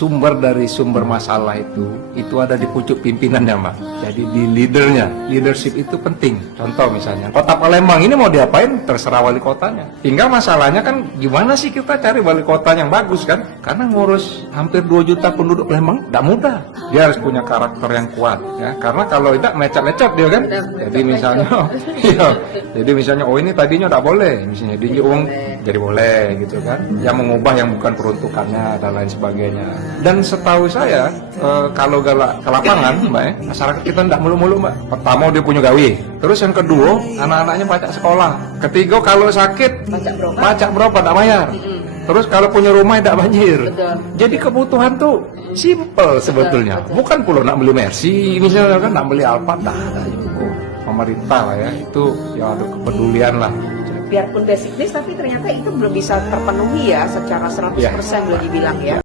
sumber dari sumber masalah itu ada di pucuk pimpinannya, Mbak. Jadi di leadernya, leadership itu penting. Contoh misalnya, kota Palembang ini mau diapain, terserah wali kotanya. Tinggal masalahnya kan gimana sih kita cari wali kota yang bagus kan? Karena ngurus hampir 2 juta penduduk Palembang, tidak mudah. Dia harus punya karakter yang kuat, ya. Karena kalau tidak mecet-mecet dia kan. Jadi misalnya, iya, jadi misalnya, oh ini tadinya tidak boleh, misalnya diuang jadi boleh gitu kan. Yang mengubah yang bukan peruntukannya dan lain sebagainya. Dan setahu saya kalau galak ke lapangan, Mbak, masyarakat kita tidak mulu-mulu, Mbak. Pertama dia punya gawe, terus yang kedua anak-anaknya pajak sekolah, ketiga kalau sakit pajak berapa tidak bayar. Terus kalau punya rumah tidak banjir. Betul. Jadi kebutuhan tuh simple sebetulnya. Betul. Bukan perlu nak beli Mercy misalnya kan, nak beli Alphard, dah ada cukup. Pemerintah lah ya, itu ya ada kepedulian lah. Biarpun basic needs, tapi ternyata itu belum bisa terpenuhi ya secara 100% boleh dibilang ya.